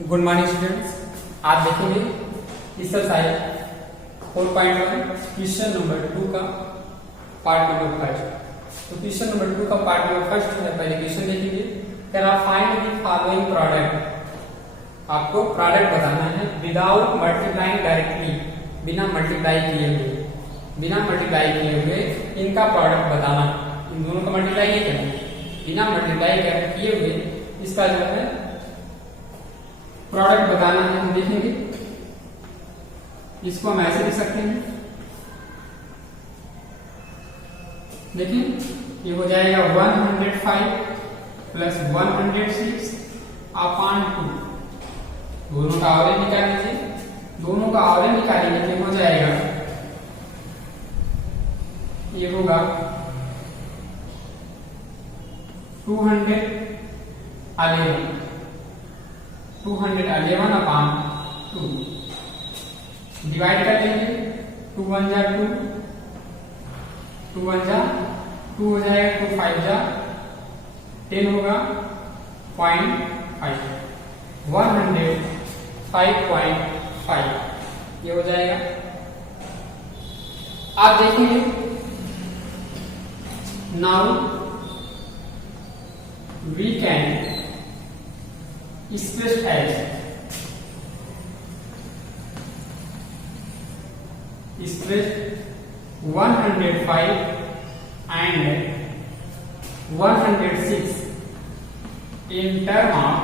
Good morning students, आज देखेंगे exercise 4.1 question number 2 का पार्ट नंबर फर्स्ट। तो क्वेश्चन नंबर 2 का पार्ट नंबर फर्स्ट जो है, पहले क्वेश्चन देखेंगे। कह रहा फाइंड द फॉलोइंग प्रोडक्ट। आपको प्रोडक्ट बताना है विदाउट मल्टीप्लाइंग डायरेक्टली, बिना मल्टीप्लाई किए हुए इनका प्रोडक्ट बताना। इन दोनों का मल्टीप्लाई नहीं करना, बिना मल्टीप्लाई किए हुए इसका जो है प्रोडक्ट बताना है। हम देखेंगे, इसको हम ऐसे लिख सकते हैं। देखिए ये हो जाएगा 105 प्लस 106 अपान 2। दोनों का आवरेज निकाल लीजिए, दोनों का आवरेज निकालेंगे तो हो जाएगा, ये होगा 211 अपान 2। डिवाइड कर देंगे, 2 1 जा 2, 2 1 जा 2 हो जाएगा, 2 5 जा 10 होगा 0.5, 105.5 ये हो जाएगा। आप देखेंगे now we can express as 105 and 106 in term of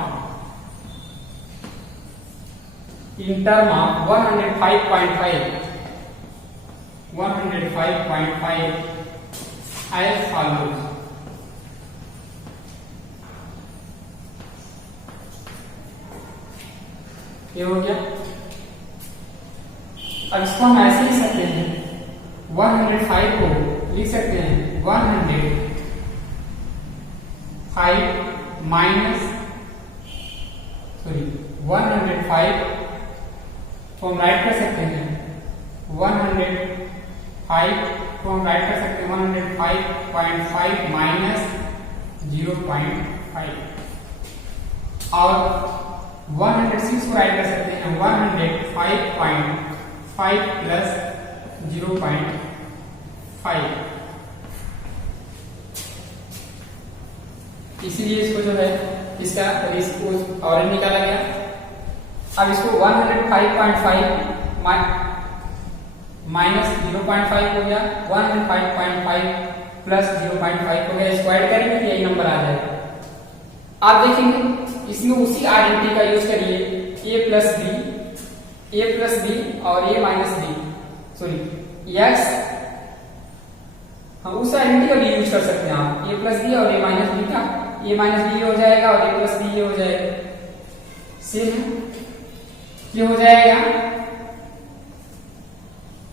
105.5 as follows। ये हो गया। अब इसको हम ऐसे लिख सकते हैं, 105 को लिख सकते हैं 105 माइनस 105 को हम राइट कर सकते हैं, 105 को हम राइट कर सकते हैं 105.5 माइनस 0.5 और 106 को राइट कर सकते हैं 105.5 प्लस 0.5। इसीलिए इसको जो है इसका और निकाला गया। अब इसको 105.5 माइनस 0.5 हो गया, 105.5 प्लस 0.5 हो गया, स्क्वायर करेंगे तो यही नंबर आ जाएगा। आप देखेंगे इसमें उसी आइडेंटिटी का यूज करिए, a प्लस बी और a माइनस बी, x। हम उस आइडेंटिटी का भी यूज कर सकते हैं आप, a प्लस बी और a माइनस बी का, a माइनस बी हो जाएगा और a प्लस बी हो जाएगा, सेम ये हो जाएगा।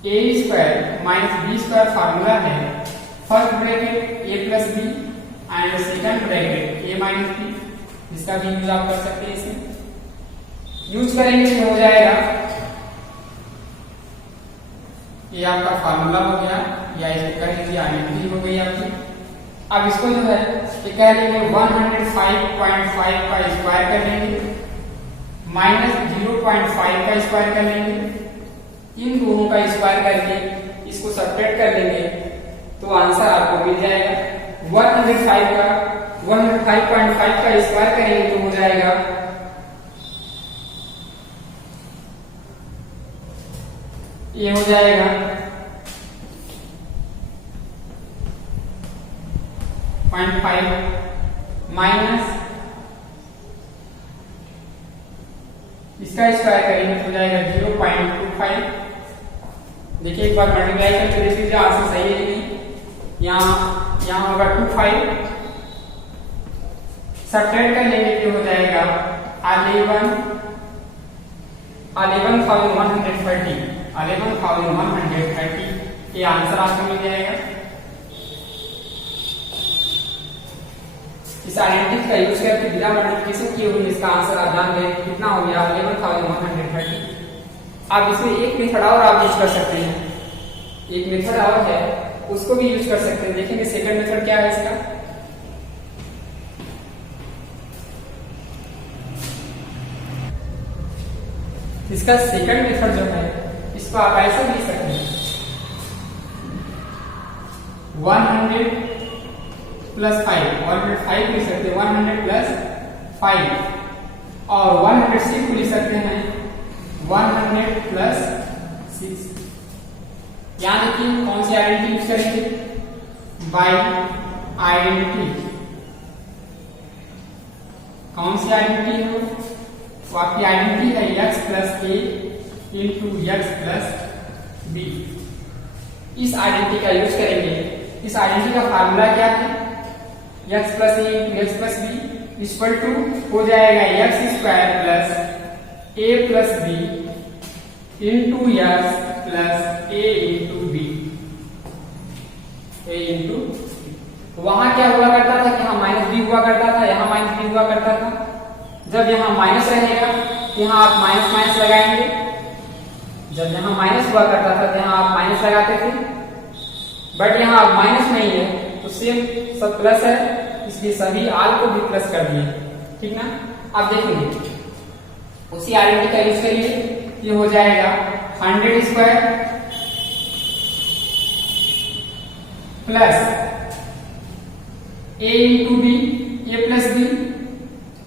a square minus B square formula है, first bracket a plus B and second bracket a minus B, इसका भी यूज आप कर सकते हैं। इसमें यूज करेंगे तो हो जाएगा, ये आपका फार्मूला हो गया, या इसको कह लीजिए आइडेंटिटी हो गई आपकी। अब इसको जो है ये कह लेंगे 105.5 का स्क्वायर कर लेंगे माइनस 0.5 का स्क्वायर कर लेंगे, इन दोनों का स्क्वायर करके इसको सब्ट्रैक्ट कर लेंगे तो आंसर आपको मिल जाएगा। 105.5 का स्क्वायर करेंगे तो हो जाएगा, ये हो जाएगा 0.5 माइनस इसका स्क्वायर करेंगे तो हो जाएगा 0.25। देखिए एक बार मल्टीप्लाई करके देख लीजिए, आंसर सही है नहीं, यहाँ होगा 25, सब्ट्रैक्ट कर लेंगे तो हो जाएगा 11,130, ये आंसर आपको मिल जाएगा। इस आइडेंटिटी का यूज करके बिना मल्टीप्लिकेशन किए हुए इसका आंसर आप जान गए कितना हो गया, 11,130। आप इसमें एक मेथड और आप यूज कर सकते हैं, एक मेथड और है उसको भी यूज कर सकते हैं। देखेंगे सेकंड मेथड क्या है इसका। इसका सेकंड मेथड जो है इसको आप ऐसे लिख सकते हैं 100 प्लस 5, 105 लिख सकते हैं 100 प्लस 5, और 106 को लिख सकते हैं 100 प्लस 6। यहाँ देखिए कौन सी आइडेंटिटी यूज करेंगे, बाई आइडेंटिटी। कौन सी आइडेंटिटी है वो आपकी आइडेंटिटी है x प्लस ए इंटू एक्स प्लस बी। इस आइडेंटिटी का यूज करेंगे। इस आइडेंटिटी का फार्मूला क्या है, x plus A into x plus B equal to हो जाएगा X square plus A plus B into x plus A into B. A into वहां क्या हुआ करता था कि यहाँ माइनस बी हुआ करता था, यहाँ माइनस बी हुआ करता था। जब यहाँ माइनस रहेगा यहाँ आप माइनस माइनस लगाएंगे। जब यहाँ माइनस हुआ करता था तो यहाँ आप माइनस लगाते थे, बट यहाँ अब माइनस नहीं है तो सेम सब प्लस है, इसलिए सभी आल को भी प्लस कर दिए, ठीक ना। अब देखेंगे उसी आइडेंटिटी का यूज करिए, ये हो जाएगा 100 स्क्वायर प्लस ए इंटू बी, ए प्लस बी,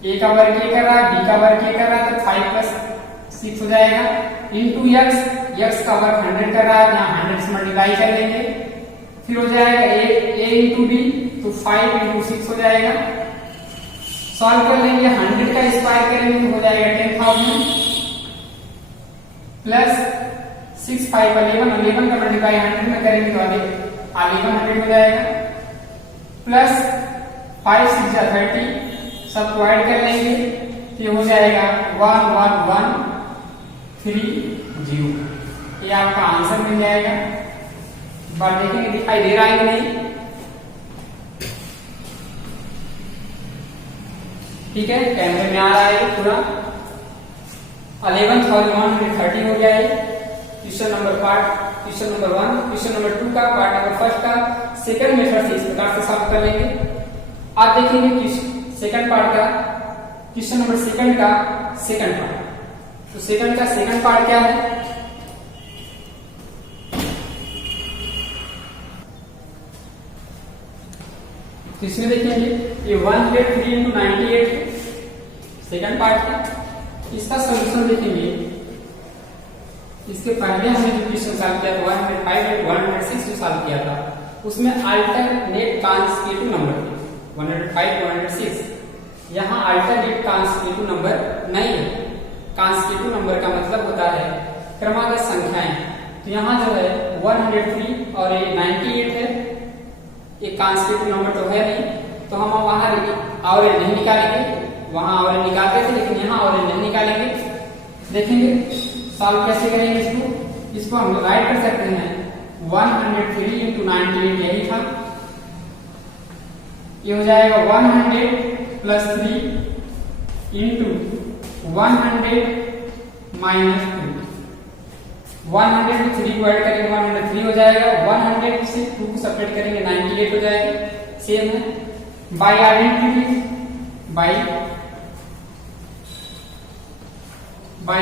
ए का वर्ग ए कर रहा है, बी का वर्ग ए कर रहा है तो 5 प्लस 6 हो जाएगा, इंटू एक्स, एक्स का वर्ग 100 कर रहा है, यहाँ 100 से मल्टीप्लाई कर लेंगे, फिर हो जाएगा ए इंटू बी तो 5 इंटू 6 हो जाएगा। सॉल्व कर लेंगे, 100 का स्क्वायर करेंगे तो हो जाएगा 10,000 प्लस 6 5 11, 11 का मल्टीप्लाई 100 में करेंगे तो 1100 हो जाएगा, प्लस 5 6 30, सब को ऐड कर लेंगे तो हो जाएगा 1130। ये आपका आंसर मिल जाएगा। बार देखेंगे दिखाई दे रहा है कि नहीं, ठीक है, कैमरे में आ रहा है पूरा। 11,130 हो गया है क्वेश्चन नंबर 1, क्वेश्चन नंबर 2 का पार्ट नंबर फर्स्ट का सेकंड मेथड से इस प्रकार से सॉल्व कर लेंगे। आप देखेंगे सेकंड पार्ट का, क्वेश्चन नंबर सेकंड का सेकंड पार्ट। तो सेकंड का सेकंड पार्ट क्या है, तो इसमें देखेंगे ये 103 इंटू 98 सेकंड पार्ट है। इसका सोल्यूशन देखेंगे। इसके पहले हमने जो क्वेश्चन सॉल्व किया था 105 106 जो सॉल्व किया था उसमें अल्टरनेट ट्रांसलेटिव नंबर थे 105 106। यहाँ अल्टरनेट ट्रांसलेटिव नंबर नहीं है। ट्रांसलेटिव नंबर का मतलब होता है क्रमागत संख्याएं। तो यहाँ जो है 103 और 98 है, एक ट्रांसलेटिव नंबर तो है नहीं, तो हम वहां और नहीं निकालेंगे। वहां और निकालते थे लेकिन यहाँ और नहीं निकालेंगे। देखेंगे सॉल्व कैसे करेंगे इसको हम राइट कर सकते हैं 103 इंटू 98 यही था। ये हो जाएगा 100 प्लस 3 इंटू 100 माइनस 2। 100 में 3 को ऐड करेंगे 103 हो जाएगा। 100 से 2 को सब्ट्रैक्ट करेंगे 98 हो जाएगा। सेम है। बाई आइडेंटिटी बाई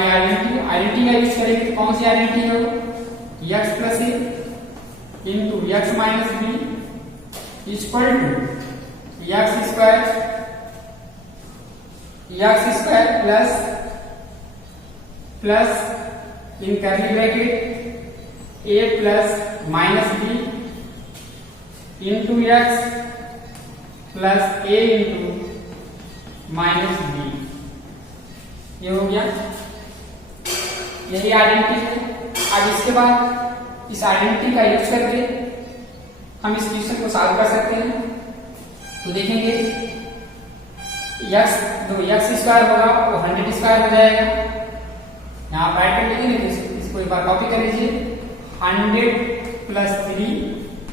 आइडेंटिटी का यूज करेंगे तो कौन सी आइडेंटिटी है वो x plus A into x minus b equal to x square plus in curly bracket a plus minus B into x plus A into minus B. ये हो गया, यही आइडेंटिटी है। अब इसके बाद इस आइडेंटिटी का यूज करके हम इस क्वेश्चन को सॉल्व कर सकते हैं। तो देखेंगे एक्स स्क्वायर होगा वो 100 स्क्वायर हो जाएगा। यहाँ आप राइट कर लीजिए, इसको एक बार कॉपी कर लीजिए। 100 plus 3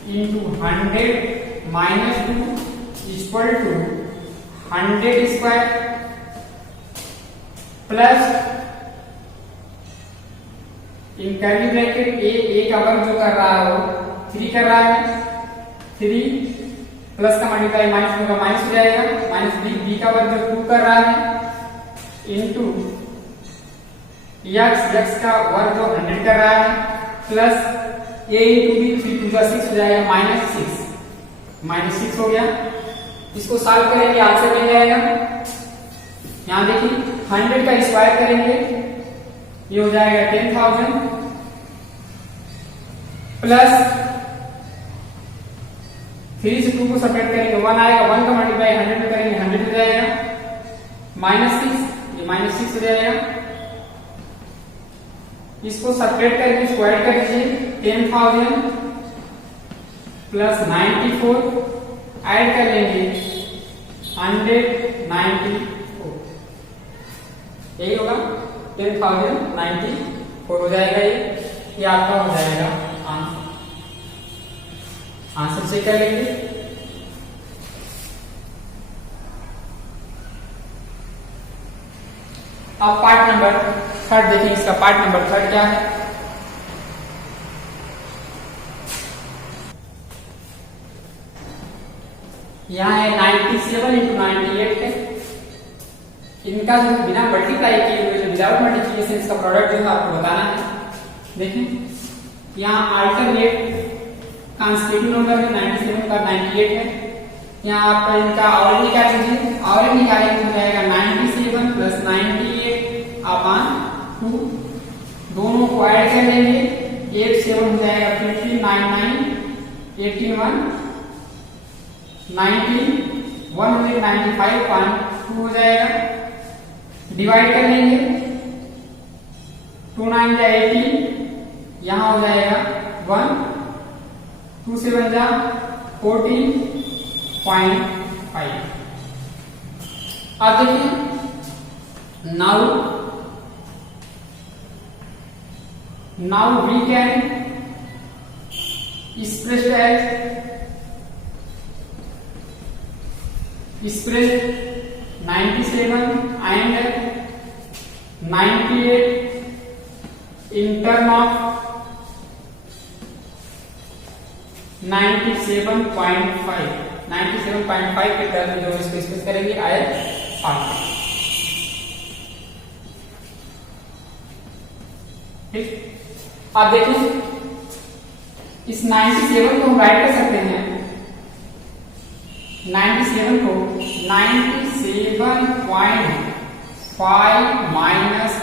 into 100 minus 2 equal to 100 square plus in curly bracket A का वर्ग जो कर रहा है वो 3 कर रहा है। 3 प्लस का मल्टीप्लाई माइनस होगा माइनस हो जाएगा। माइनस बी का वर्ग जो 2 कर रहा है इंटू x का वर्ग जो 100 कर रहा है plus a into B 3 two 6 हो जाएगा -6 हो गया। इसको सॉल्व करेंगे आंसर मिल जाएगा। यहां देखिए 100 का स्क्वायर करेंगे ये हो जाएगा 10,000 प्लस 3 से 2 को सब्ट्रैक्ट करेंगे 1 आएगा, 1 का मल्टीप्लाई 100 में करेंगे 100 हो जाएगा -6 ये -6 हो जाएगा। इसको सब्ट्रैक्ट करके स्क्वायर कर दीजिए 10,000 प्लस 94 ऐड कर लेंगे 194 यही होगा 10,094 हो जाएगा। ये आपका हो जाएगा आंसर चेक कर लेंगे। अब पार्ट नंबर 3 देखें। इसका पार्ट नंबर 3 क्या है? यहाँ है 97 इंटू 98 है। इनका जो बिना मल्टीप्लाई किए हुए जो विदाउट मल्टीप्लिकेशन इसका प्रोडक्ट जो है आपको बताना है। देखें यहाँ अल्टरनेट कॉन्स्टिट्यूटिव नंबर है 97 का 98 है। यहाँ आपका इनका ऑवरेज निकाल लीजिए, ऑवरेज निकालेंगे हो जाएगा 97 प्लस 98 अपॉन 2 दोनों को ऐड कर लेंगे 8 7 हो जाएगा 15 9 9 81 19 195.2 हो जाएगा। डिवाइड कर लेंगे 2 9 जा 18 यहां हो जाएगा 1 2 7 जा 14.5। अब देखिए now we can express 97 and 98 in term of 97.5 के टर्म में जो इसको एक्सप्रेस करेंगे आयत फार्म। ठीक, आप देखिए इस 97 को हम राइट कर सकते हैं 97 को 97.5 माइनस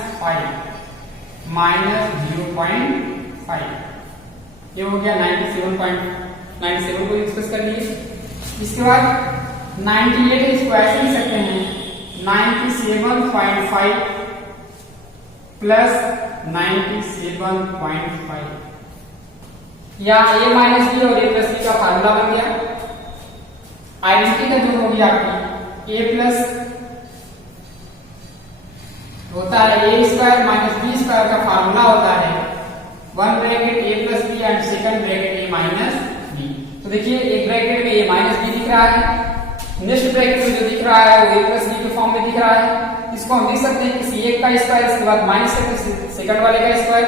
0.5 ये हो गया 97 को एक्सप्रेस कर लिए। इसके बाद 98 स्क्वायर लिख सकते हैं 97.5 प्लस 97.5 या a माइनस बी और a प्लस बी का फार्मूला बन गया। आइडेंटिटी का जो होगी आपकी a प्लस होता है a square minus B square का फार्मूला होता है 1 bracket a plus B and second bracket a minus b. तो देखिए एक ब्रैकेट में a माइनस बी दिख रहा है, नेक्स्ट ब्रैकेट में जो दिख रहा है वो a प्लस बी के फॉर्म में दिख रहा है। इसको हम लिख सकते हैं किसी एक का स्क्वायर इसके बाद माइनस करके सेकंड वाले का स्क्वायर,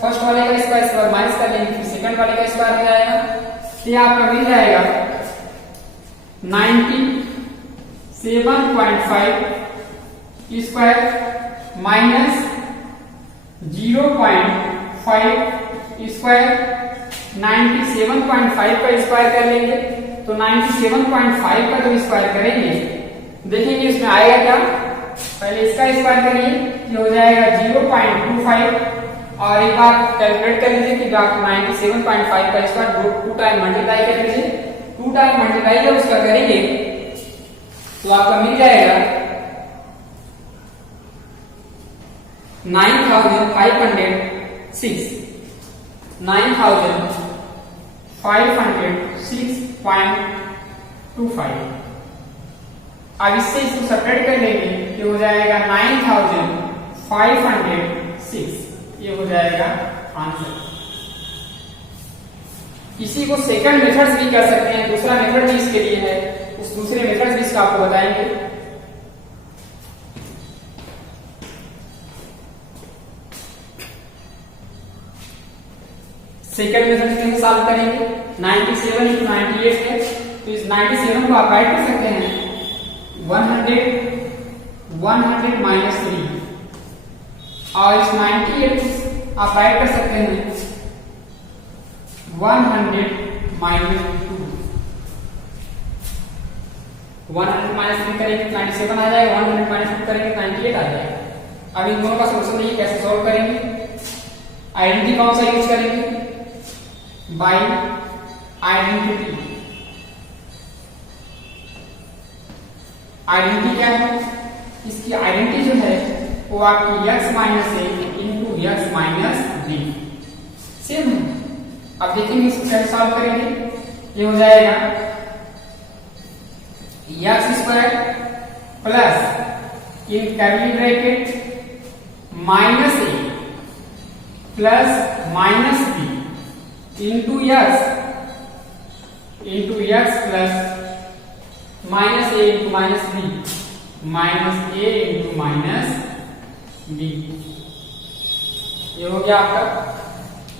फर्स्ट वाले का स्क्वायर इसके बाद माइनस कर लेंगे फिर सेकंड वाले का स्क्वायर हो जाएगा। तो ये आपका मिल जाएगा 97.5 स्क्वायर माइनस 0.5 स्क्वायर 97.5 का स्क्वायर कर लेंगे। तो 97.5 का जो स्क्वायर करेंगे देखेंगे इसमें आएगा क्या। पहले इसका स्क्वायर करिए ये हो जाएगा 0.25 और एक बार कैलकुलेट कर लीजिए कि 97.5 का स्क्वायर 2 टाइम मल्टीप्लाई कर लीजिए 2 टाइम मल्टीप्लाई जब उसका करेंगे तो आपका मिल जाएगा 9,506.25। अब इससे इसको सेपरेट कर लेंगे ये हो जाएगा 9,506 ये हो जाएगा आंसर। इसी को सेकंड मेथड भी कर सकते हैं, दूसरा मेथड भी इसके लिए है, उस दूसरे मेथड भी इसका आपको बताएंगे। सेकंड मेथड से सॉल्व करेंगे 97 into 98 है तो इस 97 को आप राइट कर सकते हैं 100 माइनस 3 और इस 98 आप राइट कर सकते हैं 100 माइनस 2। 100 माइनस 3 करेंगे 97 आ जाएगा, 100 माइनस 2 करेंगे 98 आ जाएगा। अब इन दोनों का सोल्यूशन देखिए कैसे सॉल्व करेंगे। आइडेंटिटी कौन सा यूज करेंगे? Bye identity. आइडेंटिटी क्या है? इसकी आइडेंटिटी जो है वो आपकी x minus A into x minus B same है। अब देखेंगे इसको कैसे सॉल्व करेंगे। ये हो जाएगा X square plus in curly bracket minus A plus minus B into x plus minus A into minus B minus A into minus B. ये हो गया आपका।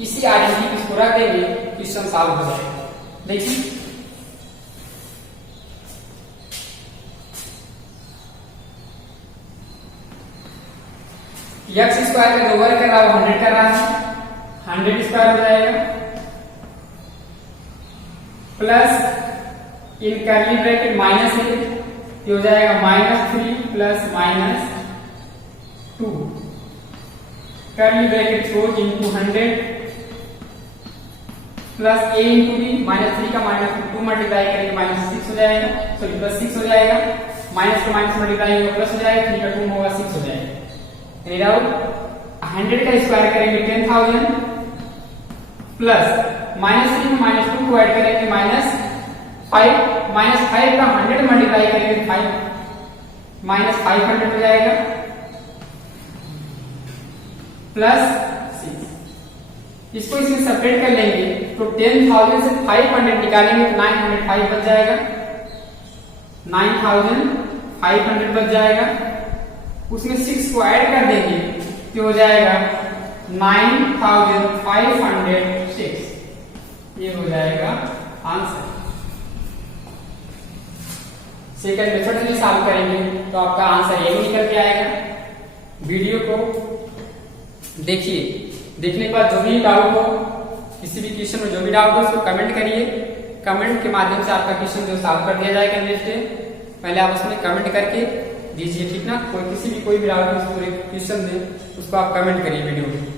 इसी आइडेंटिटी को रख देंगे, क्वेश्चन सॉल्व हो जाएगा। देखिए एक्स स्क्वायर का जो वर्ग कर रहा है वो 100 कर रहा है, 100 स्क्वायर हो जाएगा plus in curly bracket minus A, ये हो जाएगा -3 plus -2 curly bracket close into 100 plus ए इंटू बी, -3 का -2 मल्टीप्लाई करेंगे -6 हो जाएगा, सॉरी +6 हो जाएगा, माइनस का माइनस मल्टीप्लाई होगा प्लस हो जाएगा, 3 का 2 होगा 6 हो जाएगा। 100 का स्क्वायर करेंगे 10,000 प्लस -3 में -2 को ऐड करेंगे -5 का 100 मल्टीप्लाई करेंगे 5 -500 हो जाएगा प्लस 6। इसको इसमें सेपरेट कर लेंगे तो 10,000 से 500 निकालेंगे तो 905 बच जाएगा, 9,500 बच जाएगा। उसमें 6 को ऐड कर देंगे तो हो जाएगा 9,506। ये हो जाएगा आंसर। सेकंड मेथड से सॉल्व करेंगे तो आपका आंसर यही निकल के आएगा। वीडियो को देखिए, देखने के बाद जो भी डाउट हो, किसी भी क्वेश्चन में जो भी डाउट हो उसको कमेंट करिए। कमेंट के माध्यम से आपका क्वेश्चन जो सॉल्व कर दिया जाएगा नेक्स्ट डे। पहले आप उसमें कमेंट करके दीजिए, ठीक ना। कोई भी डाउट हो, पूरे क्वेश्चन में उसको आप कमेंट करिए वीडियो में।